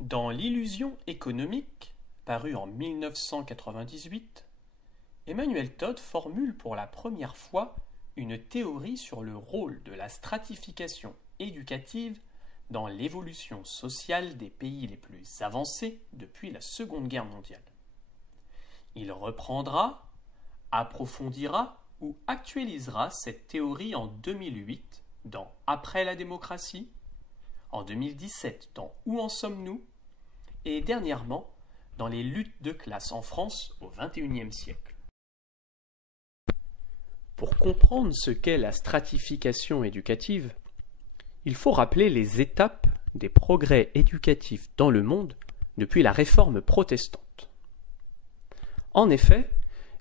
Dans L'illusion économique, paru en 1998, Emmanuel Todd formule pour la première fois une théorie sur le rôle de la stratification éducative dans l'évolution sociale des pays les plus avancés depuis la Seconde Guerre mondiale. Il reprendra, approfondira ou actualisera cette théorie en 2008 dans Après la démocratie, en 2017 dans Où en sommes-nous et dernièrement dans les luttes de classe en France au XXIe siècle. Pour comprendre ce qu'est la stratification éducative, il faut rappeler les étapes des progrès éducatifs dans le monde depuis la réforme protestante. En effet,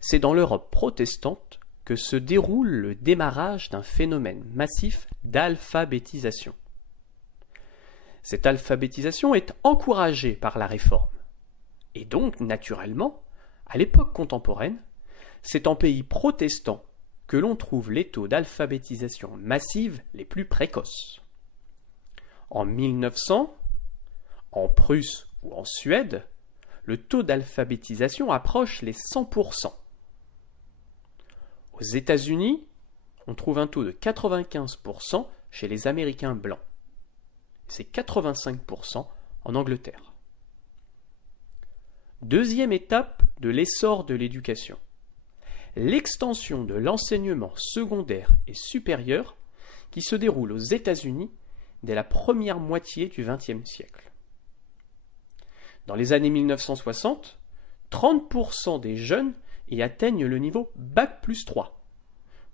c'est dans l'Europe protestante que se déroule le démarrage d'un phénomène massif d'alphabétisation. Cette alphabétisation est encouragée par la réforme. Et donc, naturellement, à l'époque contemporaine, c'est en pays protestants que l'on trouve les taux d'alphabétisation massive les plus précoces. En 1900, en Prusse ou en Suède, le taux d'alphabétisation approche les 100%. Aux États-Unis, on trouve un taux de 95% chez les Américains blancs. C'est 85% en Angleterre. Deuxième étape de l'essor de l'éducation. L'extension de l'enseignement secondaire et supérieur qui se déroule aux États-Unis dès la première moitié du XXe siècle. Dans les années 1960, 30% des jeunes y atteignent le niveau Bac+3,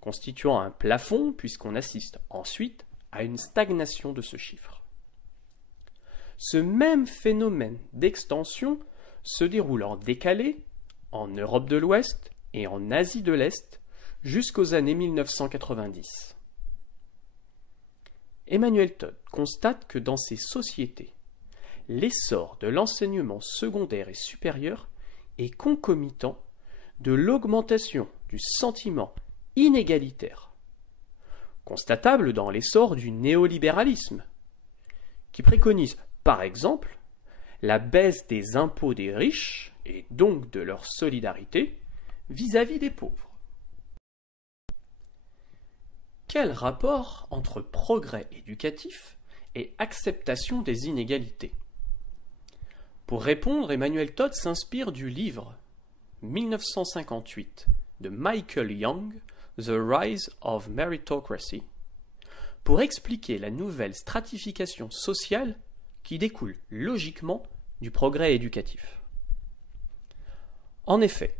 constituant un plafond puisqu'on assiste ensuite à une stagnation de ce chiffre. Ce même phénomène d'extension se déroule en décalé en Europe de l'Ouest et en Asie de l'Est jusqu'aux années 1990. Emmanuel Todd constate que dans ces sociétés, l'essor de l'enseignement secondaire et supérieur est concomitant de l'augmentation du sentiment inégalitaire, constatable dans l'essor du néolibéralisme, qui préconise par exemple la baisse des impôts des riches et donc de leur solidarité vis-à-vis des pauvres. Quel rapport entre progrès éducatif et acceptation des inégalités? Pour répondre, Emmanuel Todd s'inspire du livre 1958 de Michael Young, The Rise of Meritocracy, pour expliquer la nouvelle stratification sociale qui découle logiquement du progrès éducatif. En effet,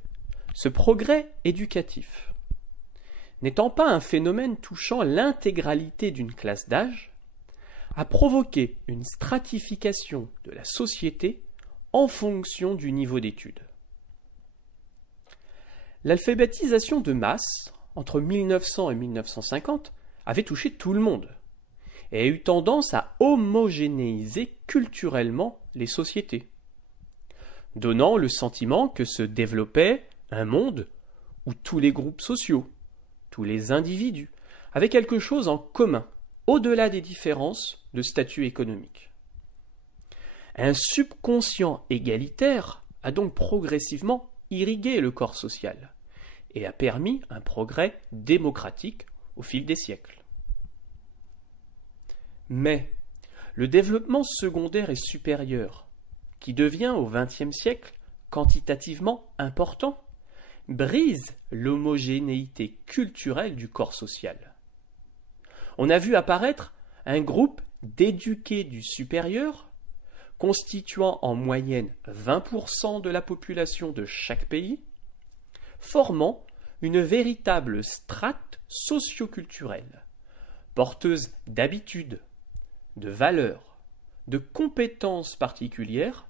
ce progrès éducatif, n'étant pas un phénomène touchant l'intégralité d'une classe d'âge, a provoqué une stratification de la société en fonction du niveau d'études. L'alphabétisation de masse, entre 1900 et 1950, avait touché tout le monde et a eu tendance à homogénéiser culturellement les sociétés, donnant le sentiment que se développait un monde où tous les groupes sociaux, tous les individus, avaient quelque chose en commun, au-delà des différences de statut économique. Un subconscient égalitaire a donc progressivement irrigué le corps social et a permis un progrès démocratique au fil des siècles. Mais le développement secondaire et supérieur, qui devient au XXe siècle quantitativement important, brise l'homogénéité culturelle du corps social. On a vu apparaître un groupe d'éduqués du supérieur, constituant en moyenne 20% de la population de chaque pays, formant une véritable strate socio-culturelle, porteuse d'habitudes, de valeurs, de compétences particulières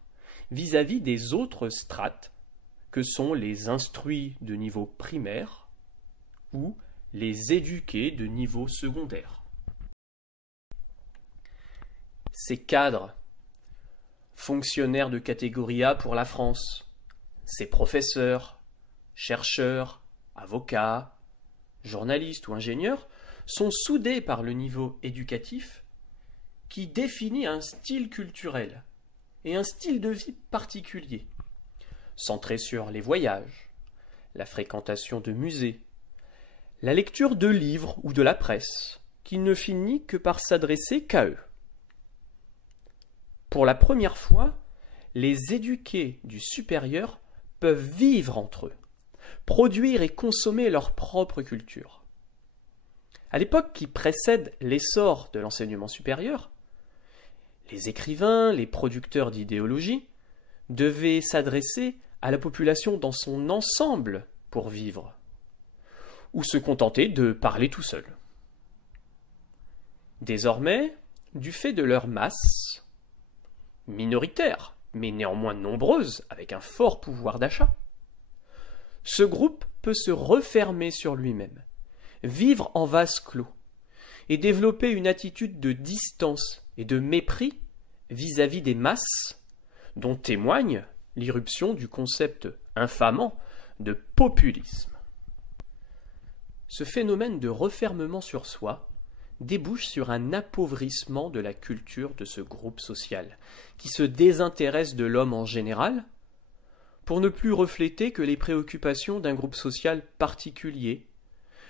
vis-à-vis des autres strates que sont les instruits de niveau primaire ou les éduqués de niveau secondaire. Ces cadres, fonctionnaires de catégorie A pour la France, ces professeurs, chercheurs, avocats, journalistes ou ingénieurs, sont soudés par le niveau éducatif qui définit un style culturel et un style de vie particulier, centré sur les voyages, la fréquentation de musées, la lecture de livres ou de la presse, qui ne finit que par s'adresser qu'à eux. Pour la première fois, les éduqués du supérieur peuvent vivre entre eux, produire et consommer leur propre culture. À l'époque qui précède l'essor de l'enseignement supérieur, les écrivains, les producteurs d'idéologie devaient s'adresser à la population dans son ensemble pour vivre, ou se contenter de parler tout seul. Désormais, du fait de leur masse, minoritaire, mais néanmoins nombreuse, avec un fort pouvoir d'achat, ce groupe peut se refermer sur lui-même, vivre en vase clos, et développer une attitude de distance et de mépris vis-à-vis des masses, dont témoigne l'irruption du concept infamant de populisme. Ce phénomène de refermement sur soi débouche sur un appauvrissement de la culture de ce groupe social, qui se désintéresse de l'homme en général, pour ne plus refléter que les préoccupations d'un groupe social particulier,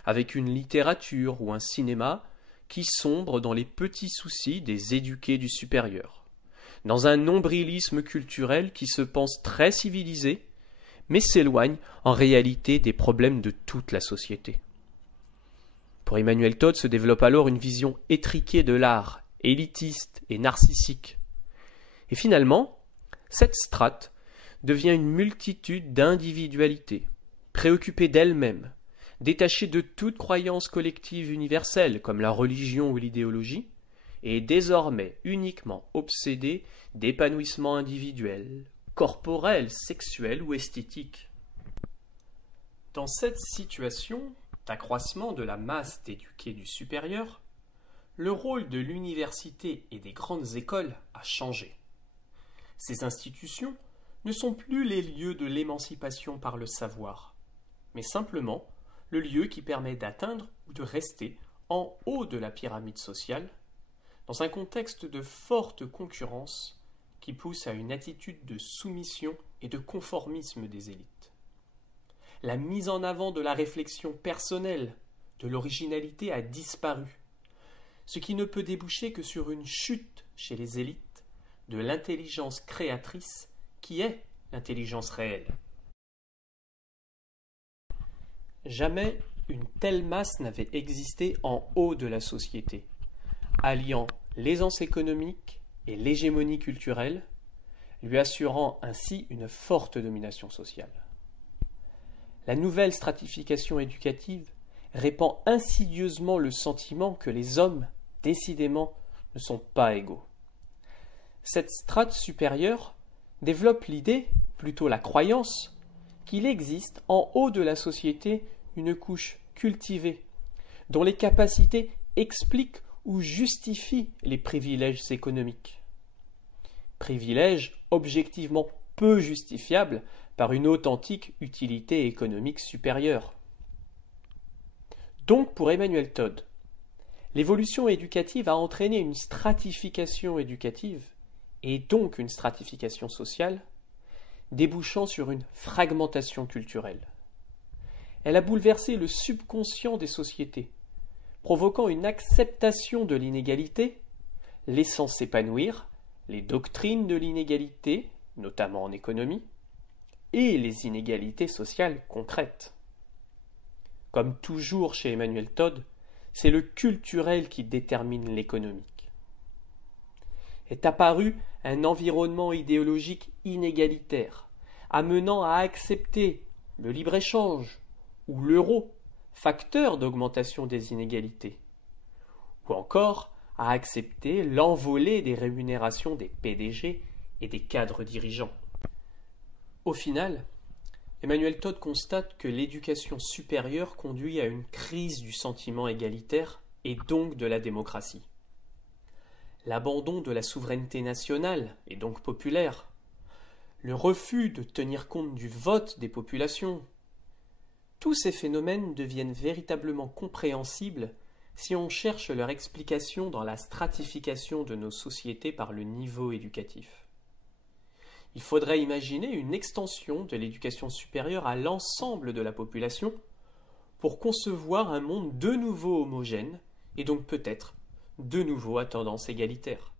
avec une littérature ou un cinéma qui sombre dans les petits soucis des éduqués du supérieur, dans un nombrilisme culturel qui se pense très civilisé, mais s'éloigne en réalité des problèmes de toute la société. Pour Emmanuel Todd se développe alors une vision étriquée de l'art, élitiste et narcissique. Et finalement, cette strate devient une multitude d'individualités, préoccupées d'elles-mêmes, détachées de toute croyance collective universelle comme la religion ou l'idéologie, et désormais uniquement obsédées d'épanouissement individuel, corporel, sexuel ou esthétique. Dans cette situation d'accroissement de la masse d'éduqués du supérieur, le rôle de l'université et des grandes écoles a changé. Ces institutions ne sont plus les lieux de l'émancipation par le savoir, mais simplement le lieu qui permet d'atteindre ou de rester en haut de la pyramide sociale, dans un contexte de forte concurrence qui pousse à une attitude de soumission et de conformisme des élites. La mise en avant de la réflexion personnelle, de l'originalité a disparu, ce qui ne peut déboucher que sur une chute chez les élites de l'intelligence créatrice qui est l'intelligence réelle. Jamais une telle masse n'avait existé en haut de la société, alliant l'aisance économique et l'hégémonie culturelle, lui assurant ainsi une forte domination sociale. La nouvelle stratification éducative répand insidieusement le sentiment que les hommes, décidément, ne sont pas égaux. Cette strate supérieure développe l'idée, plutôt la croyance, qu'il existe en haut de la société une couche cultivée, dont les capacités expliquent ou justifient les privilèges économiques. Privilèges objectivement peu justifiables par une authentique utilité économique supérieure. Donc pour Emmanuel Todd, l'évolution éducative a entraîné une stratification éducative et donc une stratification sociale, débouchant sur une fragmentation culturelle. Elle a bouleversé le subconscient des sociétés, provoquant une acceptation de l'inégalité, laissant s'épanouir les doctrines de l'inégalité, notamment en économie, et les inégalités sociales concrètes. Comme toujours chez Emmanuel Todd, c'est le culturel qui détermine l'économique. Est apparu un environnement idéologique inégalitaire, amenant à accepter le libre-échange ou l'euro, facteur d'augmentation des inégalités, ou encore à accepter l'envolée des rémunérations des PDG et des cadres dirigeants. Au final, Emmanuel Todd constate que l'éducation supérieure conduit à une crise du sentiment égalitaire et donc de la démocratie. L'abandon de la souveraineté nationale et donc populaire, le refus de tenir compte du vote des populations, tous ces phénomènes deviennent véritablement compréhensibles si on cherche leur explication dans la stratification de nos sociétés par le niveau éducatif. Il faudrait imaginer une extension de l'éducation supérieure à l'ensemble de la population pour concevoir un monde de nouveau homogène et donc peut-être de nouveau à tendance égalitaire.